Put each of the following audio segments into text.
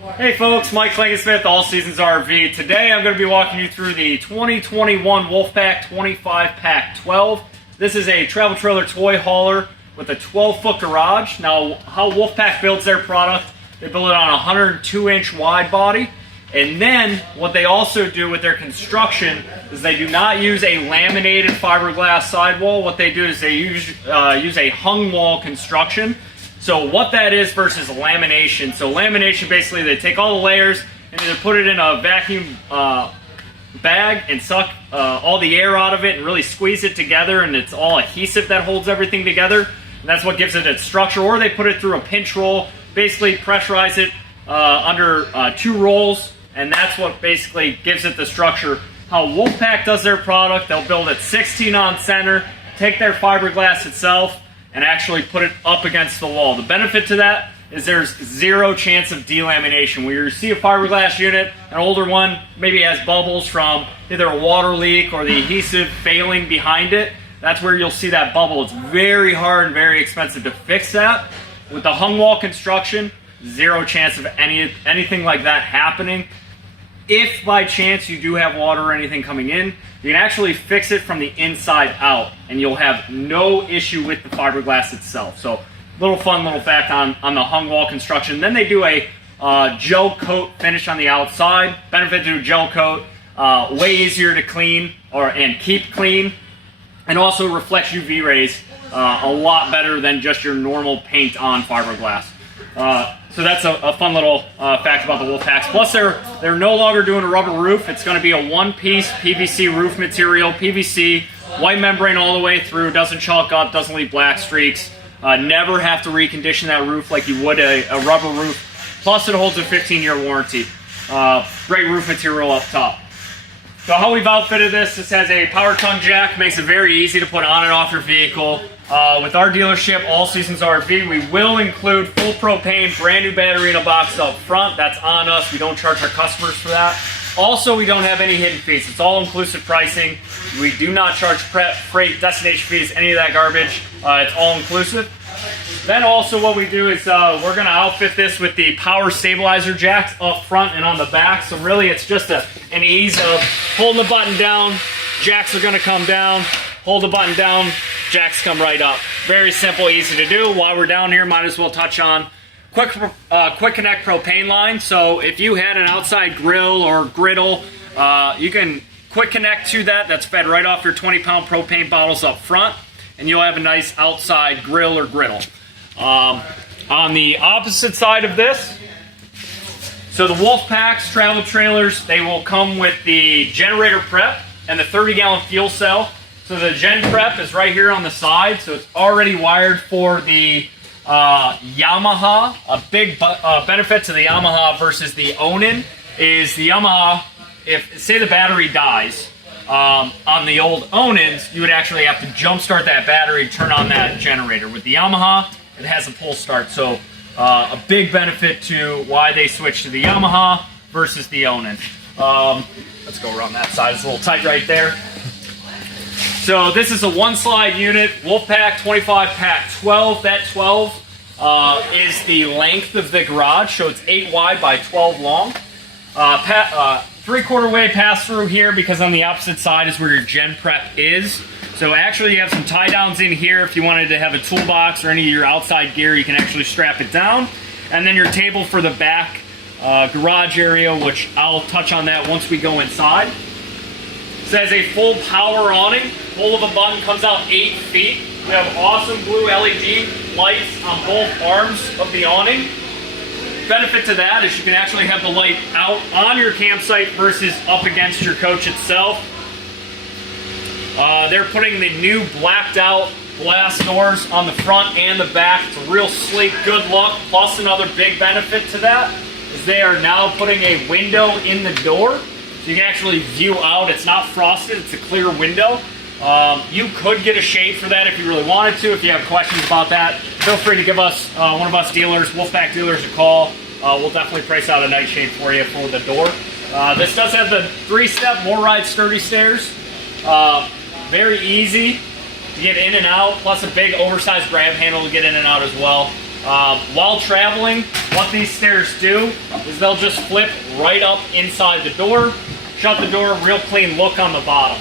Hey folks, Mike Smith, All Seasons RV. Today I'm going to be walking you through the 2021 Wolfpack 25PACK12. This is a travel trailer toy hauler with a 12-foot garage. Now, how Wolfpack builds their product, they build it on a 102-inch wide body. And then what they also do with their construction is they do not use a laminated fiberglass sidewall. What they do is they use a hung wall construction. So what that is versus lamination. So lamination, basically they take all the layers and either put it in a vacuum bag and suck all the air out of it and really squeeze it together, and it's all adhesive that holds everything together. And that's what gives it its structure. Or they put it through a pinch roll, basically pressurize it under 2 rolls, and that's what basically gives it the structure. How Wolfpack does their product, they'll build it 16 on center, take their fiberglass itself, and actually put it up against the wall. The benefit to that is there's 0 chance of delamination. When you see a fiberglass unit, an older one, maybe has bubbles from either a water leak or the adhesive failing behind it, that's where you'll see that bubble. It's very hard and very expensive to fix that. With the hung wall construction, 0 chance of anything like that happening. If by chance you do have water or anything coming in, you can actually fix it from the inside out and you'll have no issue with the fiberglass itself. So little fact on the hung wall construction. Then they do a gel coat finish on the outside. Benefit to gel coat, way easier to clean and keep clean, and also reflects UV rays a lot better than just your normal paint on fiberglass. So that's a fun little fact about the Wolfpacks. Plus, they're no longer doing a rubber roof. It's going to be a one-piece PVC roof material. PVC, white membrane all the way through, doesn't chalk up, doesn't leave black streaks. Never have to recondition that roof like you would a rubber roof. Plus, it holds a 15-year warranty. Great roof material up top. So how we've outfitted this has a power tongue jack, makes it very easy to put on and off your vehicle. With our dealership, All Seasons RV, we will include full propane, brand new battery in a box up front. That's on us. We don't charge our customers for that. Also, we don't have any hidden fees. It's all inclusive pricing. We do not charge prep, freight, destination fees, any of that garbage. It's all inclusive. Then also what we do is we're going to outfit this with the power stabilizer jacks up front and on the back. So really it's just an ease of holding the button down, jacks are going to come down, hold the button down, jacks come right up. Very simple, easy to do. While we're down here, might as well touch on quick connect propane line. So if you had an outside grill or griddle, you can quick connect to that. That's fed right off your 20-pound propane bottles up front, and you'll have a nice outside grill or griddle. On the opposite side of this, so the Wolfpacks travel trailers, they will come with the generator prep and the 30-gallon fuel cell. So the gen prep is right here on the side, so it's already wired for the Yamaha. A big benefit to the Yamaha versus the Onin is the Yamaha, if say the battery dies, on the old Onins, you would actually have to jump start that battery to turn on that generator. With the Yamaha, it has a pull start, so a big benefit to why they switched to the Yamaha versus the Onin. Let's go around that side, it's a little tight right there. So this is a 1-slide unit, Wolfpack 25PACK12. That 12 is the length of the garage, so it's 8 wide by 12 long. 3/4 way pass through here because on the opposite side is where your gen prep is. So actually you have some tie downs in here. If you wanted to have a toolbox or any of your outside gear, you can actually strap it down. And then your table for the back garage area, which I'll touch on that once we go inside. It has a full power awning. Pull of a button comes out 8 feet. We have awesome blue LED lights on both arms of the awning. Benefit to that is you can actually have the light out on your campsite versus up against your coach itself. They're putting the new blacked out glass doors on the front and the back. It's a real sleek, good look. Plus another big benefit to that is they are now putting a window in the door. So you can actually view out. It's not frosted, it's a clear window. You could get a shade for that if you really wanted to. If you have questions about that, feel free to give us, one of us dealers, Wolfpack dealers, a call. We'll definitely price out a night shade for you for the door. This does have the 3-step More Ride Sturdy stairs. Very easy to get in and out, plus a big oversized grab handle to get in and out as well. While traveling, what these stairs do is they'll just flip right up inside the door, shut the door, real clean look on the bottom.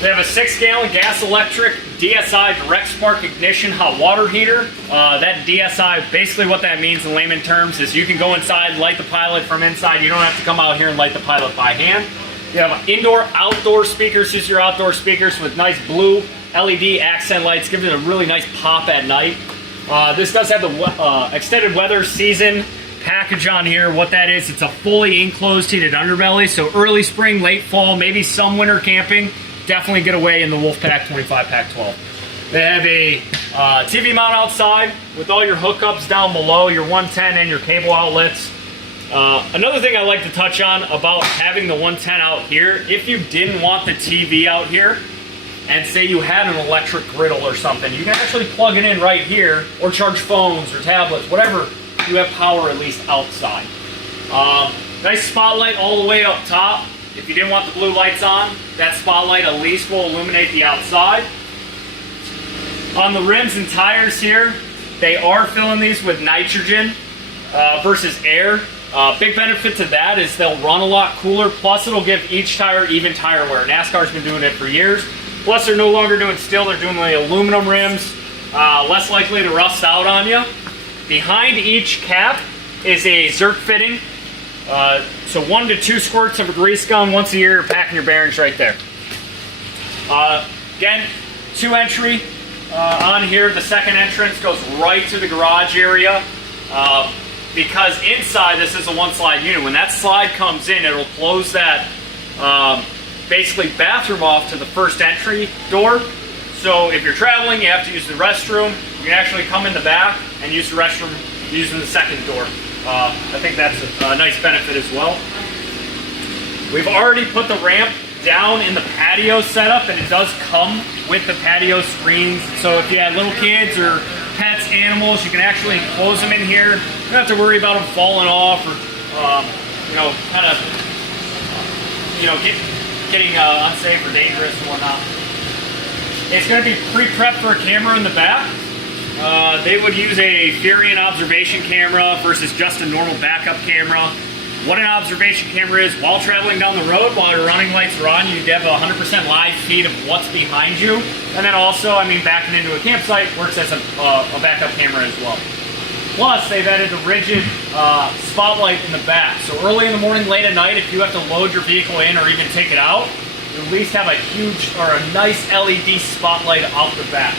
They have a 6-gallon gas electric DSI direct spark ignition hot water heater. That DSI, basically what that means in layman terms is you can go inside, light the pilot from inside. You don't have to come out here and light the pilot by hand. You have indoor, outdoor speakers. These are your outdoor speakers with nice blue LED accent lights, giving it a really nice pop at night. This does have the extended weather season package on here. What that is, it's a fully enclosed heated underbelly. So early spring, late fall, maybe some winter camping, definitely get away in the Wolfpack 25PACK12. They have a TV mount outside with all your hookups down below, your 110 and your cable outlets. Another thing I like to touch on about having the 110 out here, if you didn't want the TV out here, and say you had an electric griddle or something, you can actually plug it in right here, or charge phones or tablets, whatever, you have power at least outside. Nice spotlight all the way up top. If you didn't want the blue lights on, that spotlight at least will illuminate the outside. On the rims and tires here, they are filling these with nitrogen versus air. Big benefit to that is they'll run a lot cooler, plus it'll give each tire even tire wear. NASCAR's been doing it for years. Plus they're no longer doing steel, they're doing the aluminum rims, less likely to rust out on you. Behind each cap is a Zerk fitting. So 1 to 2 squirts of a grease gun once a year, you're packing your bearings right there. Again, 2 entry on here. The second entrance goes right to the garage area. Because inside this is a 1-slide unit. When that slide comes in, it'll close that basically bathroom off to the first entry door. So if you're traveling, you have to use the restroom, you can actually come in the back and use the restroom using the second door. I think that's a nice benefit as well. We've already put the ramp down in the patio setup, and it does come with the patio screens. So if you have little kids or pets, animals, you can actually enclose them in here. You don't have to worry about them falling off or, kind of, getting unsafe or dangerous and whatnot. It's going to be pre-prepped for a camera in the back. They would use a Furion observation camera versus just a normal backup camera. What an observation camera is, while traveling down the road, while your running lights are on, you have a 100% live feed of what's behind you. And then also, backing into a campsite works as a backup camera as well. Plus, they've added a rigid spotlight in the back. So early in the morning, late at night, if you have to load your vehicle in or even take it out, you at least have a huge or a nice LED spotlight out the back.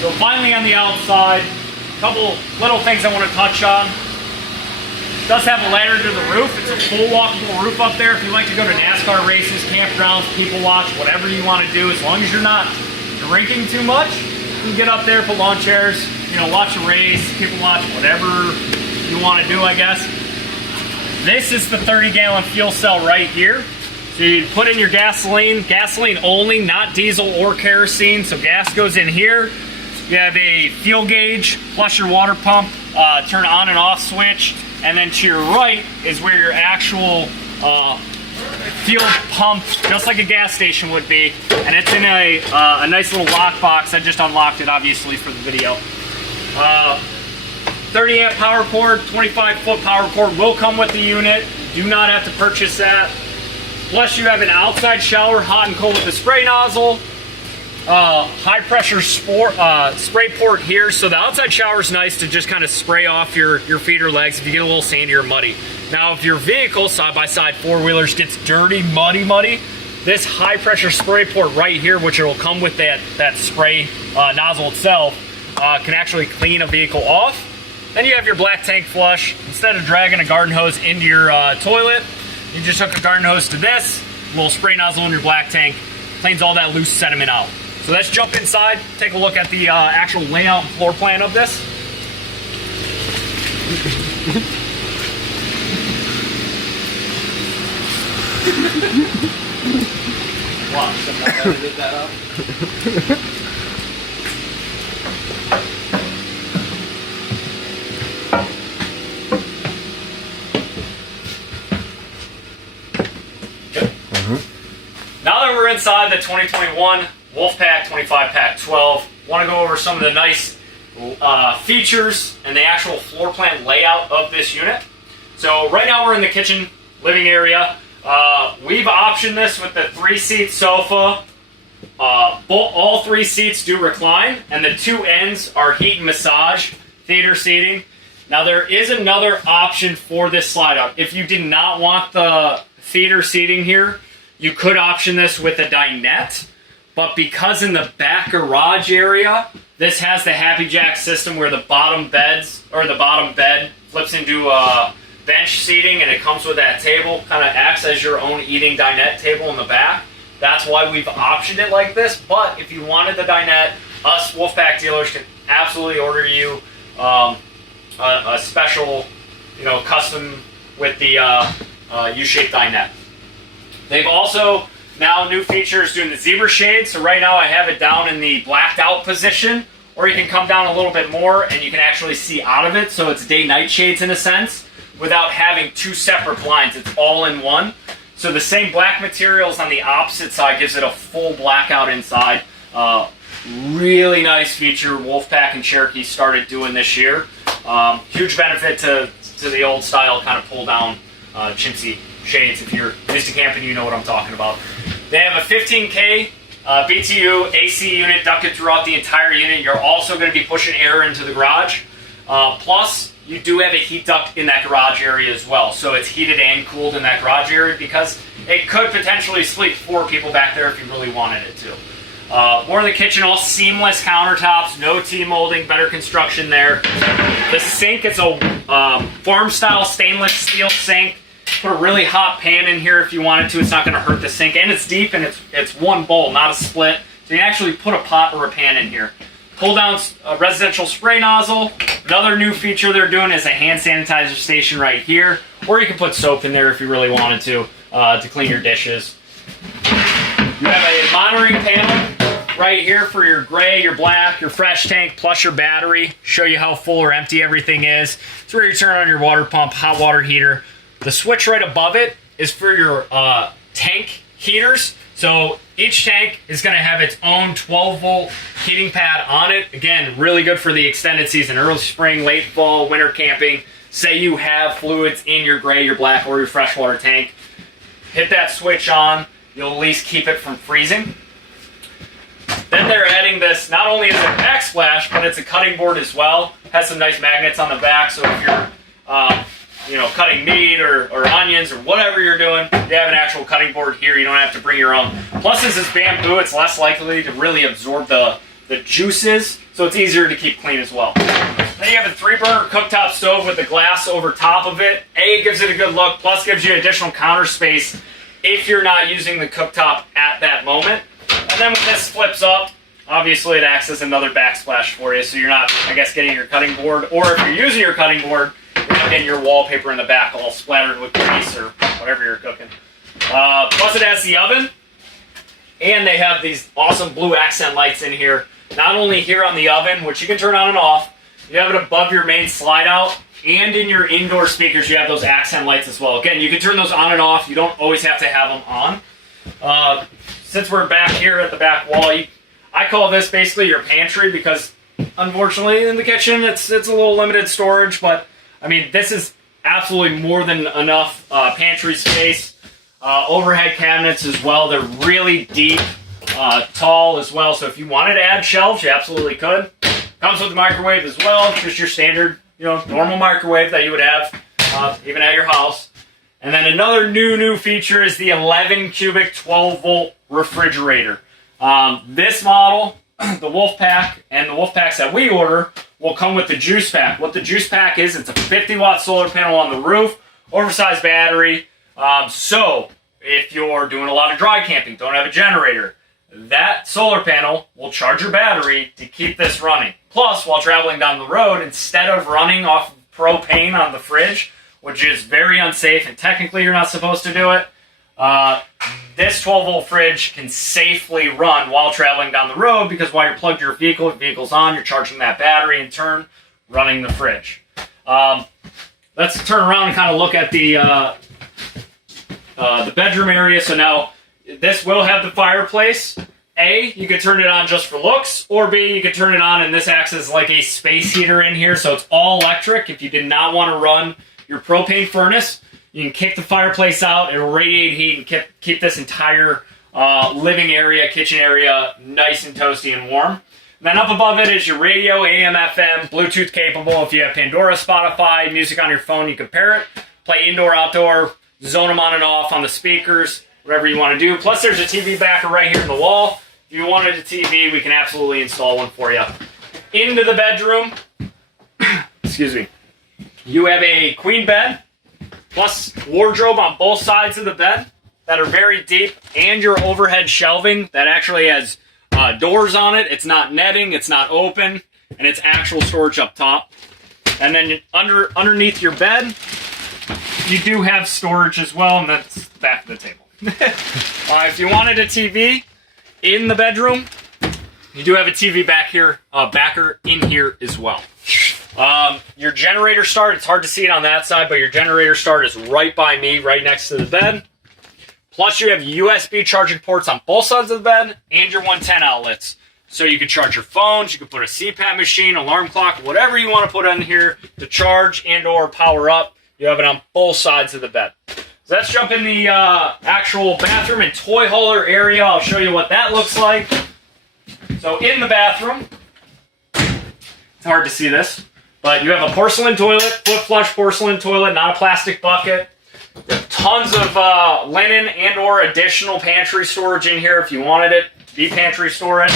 So finally on the outside, a couple little things I want to touch on. It does have a ladder to the roof. It's a full walkable roof up there. If you like to go to NASCAR races, campgrounds, people watch, whatever you want to do, as long as you're not drinking too much, you can get up there, put lawn chairs, watch a race, people watch, whatever you want to do, I guess. This is the 30-gallon fuel cell right here. So you put in your gasoline only, not diesel or kerosene. So gas goes in here. You have a fuel gauge, plus your water pump, turn on and off switch. And then to your right is where your actual fuel pump, just like a gas station would be. And it's in a nice little lock box. I just unlocked it, obviously, for the video. 30 amp power cord, 25-foot power cord will come with the unit. You do not have to purchase that. Plus you have an outside shower, hot and cold with the spray nozzle. High pressure spray port here. So the outside shower is nice to just kind of spray off your feet or legs if you get a little sandy or muddy. Now if your vehicle, side-by-side four-wheelers, gets dirty, muddy, this high pressure spray port right here, which will come with that spray nozzle itself, can actually clean a vehicle off. Then you have your black tank flush. Instead of dragging a garden hose into your toilet, you just hook a garden hose to this, little spray nozzle in your black tank, cleans all that loose sediment out. So let's jump inside, take a look at the actual layout and floor plan of this. Wow, somehow edited that up. Now that we're inside the 2021 Wolfpack 25PACK12, want to go over some of the nice features and the actual floor plan layout of this unit. So right now we're in the kitchen living area. We've optioned this with the 3-seat sofa. All 3 seats do recline, and the 2 ends are heat and massage theater seating. Now there is another option for this slide out. If you did not want the theater seating here, you could option this with a dinette, but because in the back garage area, this has the Happy Jack system where the bottom bed flips into bench seating, and it comes with that table, kind of acts as your own eating dinette table in the back. That's why we've optioned it like this. But if you wanted the dinette, us Wolfpack dealers can absolutely order you a special, custom with the U-shaped dinette. They've also now new features doing the zebra shade. So right now I have it down in the blacked out position, or you can come down a little bit more and you can actually see out of it. So it's day-night shades in a sense, without having 2 separate blinds. It's all in one. So the same black materials on the opposite side gives it a full blackout inside. Really nice feature Wolfpack and Cherokee started doing this year. Huge benefit to the old style kind of pull down chintzy shades. If you're used to camping, you know what I'm talking about. They have a 15K BTU AC unit ducted throughout the entire unit. You're also going to be pushing air into the garage. Plus, you do have a heat duct in that garage area as well. So it's heated and cooled in that garage area because it could potentially sleep 4 people back there if you really wanted it to. More in the kitchen, all seamless countertops, no T-molding, better construction there. The sink, it's a farm-style stainless steel sink. Put a really hot pan in here if you wanted to. It's not going to hurt the sink. And it's deep, and it's one bowl, not a split. So you can actually put a pot or a pan in here. Pull-down residential spray nozzle. Another new feature they're doing is a hand sanitizer station right here. Or you can put soap in there if you really wanted to clean your dishes. You have a monitoring panel right here for your gray, your black, your fresh tank, plus your battery. Show you how full or empty everything is. It's where you turn on your water pump, hot water heater. The switch right above it is for your tank heaters. So each tank is going to have its own 12-volt heating pad on it. Again, really good for the extended season, early spring, late fall, winter camping. Say you have fluids in your gray, your black, or your freshwater tank. Hit that switch on. You'll at least keep it from freezing. Then they're adding this, not only is it backsplash, but it's a cutting board as well. Has some nice magnets on the back, so if you're cutting meat or onions or whatever you're doing, you have an actual cutting board here. You don't have to bring your own. Plus, this is bamboo. It's less likely to really absorb the juices, so it's easier to keep clean as well. Then you have a 3-burner cooktop stove with the glass over top of it. A, gives it a good look, plus gives you additional counter space if you're not using the cooktop at that moment. And then when this flips up, obviously it acts as another backsplash for you, so you're not, I guess, getting your cutting board, or if you're using your cutting board, you're not getting your wallpaper in the back all splattered with grease or whatever you're cooking. Plus it has the oven, and they have these awesome blue accent lights in here. Not only here on the oven, which you can turn on and off, you have it above your main slide out, and in your indoor speakers you have those accent lights as well. Again, you can turn those on and off. You don't always have to have them on. Since we're back here at the back wall, I call this basically your pantry because unfortunately in the kitchen it's a little limited storage, but I mean this is absolutely more than enough pantry space. Overhead cabinets as well. They're really deep, tall as well, so if you wanted to add shelves, you absolutely could. Comes with a microwave as well, just your standard, normal microwave that you would have even at your house. And then another new feature is the 11 cubic 12-volt refrigerator. This model, the Wolfpack, and the Wolfpacks that we order will come with the Juice Pack. What the Juice Pack is, it's a 50-watt solar panel on the roof, oversized battery. So if you're doing a lot of dry camping, don't have a generator, that solar panel will charge your battery to keep this running. Plus, while traveling down the road, instead of running off propane on the fridge, which is very unsafe and technically you're not supposed to do it, this 12-volt fridge can safely run while traveling down the road because while you're plugged to your vehicle, the vehicle's on, you're charging that battery, in turn, running the fridge. Let's turn around and kind of look at the bedroom area. So now, this will have the fireplace. A, you could turn it on just for looks, or B, you could turn it on and this acts as like a space heater in here, so it's all electric. If you did not want to run your propane furnace, you can kick the fireplace out, it'll radiate heat and keep this entire living area, kitchen area, nice and toasty and warm. And then up above it is your radio, AM, FM, Bluetooth capable. If you have Pandora, Spotify, music on your phone, you can pair it. Play indoor, outdoor, zone them on and off on the speakers, whatever you want to do. Plus there's a TV backer right here in the wall. If you wanted a TV, we can absolutely install one for you. Into the bedroom, excuse me, you have a queen bed, plus wardrobe on both sides of the bed that are very deep, and your overhead shelving that actually has doors on it. It's not netting, it's not open, and it's actual storage up top. And then underneath your bed, you do have storage as well, and that's the back of the table. If you wanted a TV in the bedroom, you do have a TV back here, backer in here as well. Your generator start, it's hard to see it on that side, but your generator start is right by me, right next to the bed. Plus you have USB charging ports on both sides of the bed and your 110 outlets. So you can charge your phones, you can put a CPAP machine, alarm clock, whatever you want to put on here to charge and or power up. You have it on both sides of the bed. So let's jump in the actual bathroom and toy hauler area. I'll show you what that looks like. So in the bathroom, it's hard to see this, but you have a porcelain toilet, foot flush porcelain toilet, not a plastic bucket. You have tons of linen and or additional pantry storage in here if you wanted it to be pantry storage.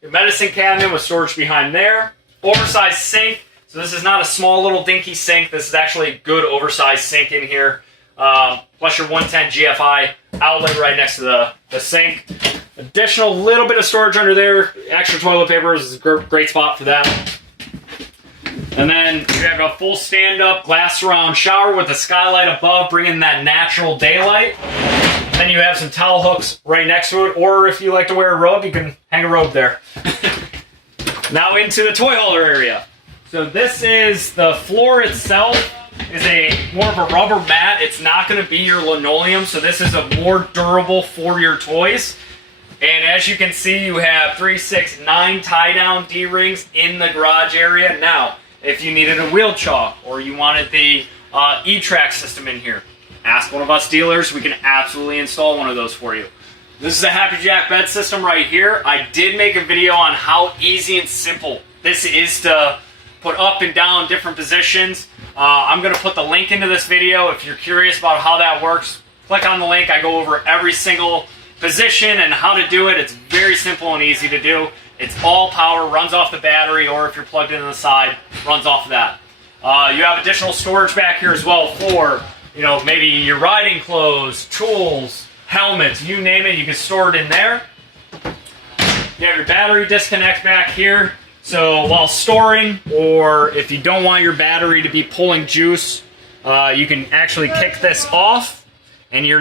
Your medicine cabinet with storage behind there. Oversized sink. So this is not a small little dinky sink. This is actually a good oversized sink in here. Plus your 110 GFI outlet right next to the sink. Additional little bit of storage under there. Extra toilet paper is a great spot for that. And then you have a full stand-up glass surround shower with a skylight above, bringing that natural daylight. Then you have some towel hooks right next to it, or if you like to wear a robe, you can hang a robe there. Now into the toy hauler area. So this is the floor itself is more of a rubber mat. It's not going to be your linoleum, so this is a more durable for your toys. And as you can see, you have 3, 6, 9 tie-down D-rings in the garage area. Now, if you needed a wheel chalk or you wanted the E-Track system in here, ask one of us dealers. We can absolutely install one of those for you. This is a Happy Jack bed system right here. I did make a video on how easy and simple this is to put up and down different positions. I'm going to put the link into this video. If you're curious about how that works, click on the link. I go over every single position and how to do it. It's very simple and easy to do. It's all power, runs off the battery, or if you're plugged in on the side, runs off of that. You have additional storage back here as well for, maybe your riding clothes, tools, helmets, you name it, you can store it in there. You have your battery disconnect back here. So while storing, or if you don't want your battery to be pulling juice, you can actually kick this off. And you're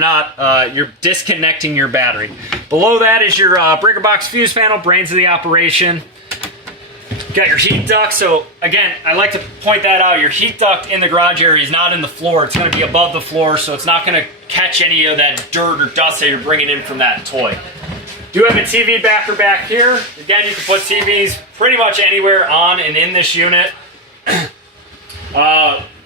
disconnecting your battery. Below that is your breaker box fuse panel, brains of the operation. Got your heat duct. So again, I like to point that out. Your heat duct in the garage area is not in the floor. It's going to be above the floor, so it's not going to catch any of that dirt or dust that you're bringing in from that toy. Do have a TV backer back here. Again, you can put TVs pretty much anywhere on and in this unit.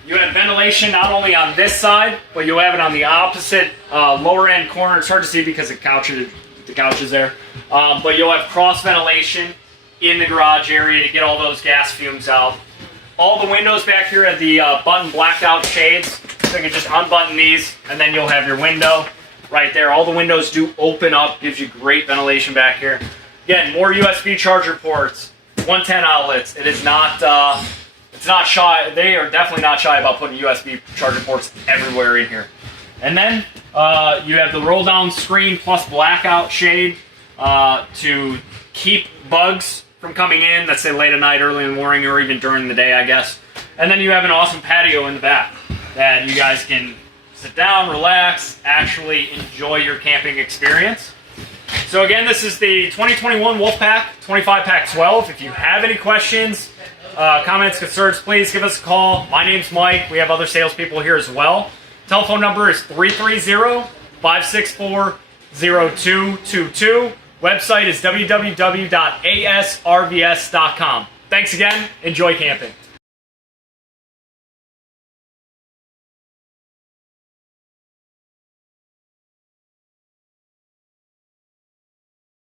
You have ventilation not only on this side, but you'll have it on the opposite lower end corner. It's hard to see because the couch is there. But you'll have cross ventilation in the garage area to get all those gas fumes out. All the windows back here have the button blackout shades. So you can just unbutton these and then you'll have your window right there. All the windows do open up, gives you great ventilation back here. Again, more USB charger ports, 110 outlets. It is not... It's not shy. They are definitely not shy about putting USB charger ports everywhere in here. And then you have the roll down screen plus blackout shade to keep bugs from coming in, let's say late at night, early in the morning, or even during the day, I guess. And then you have an awesome patio in the back that you guys can sit down, relax, actually enjoy your camping experience. So again, this is the 2021 Wolfpack 25PACK12. If you have any questions, comments, concerns, please give us a call. My name's Mike. We have other salespeople here as well. Telephone number is 330-564-0222, Website is www.asrvs.com. Thanks again. Enjoy camping.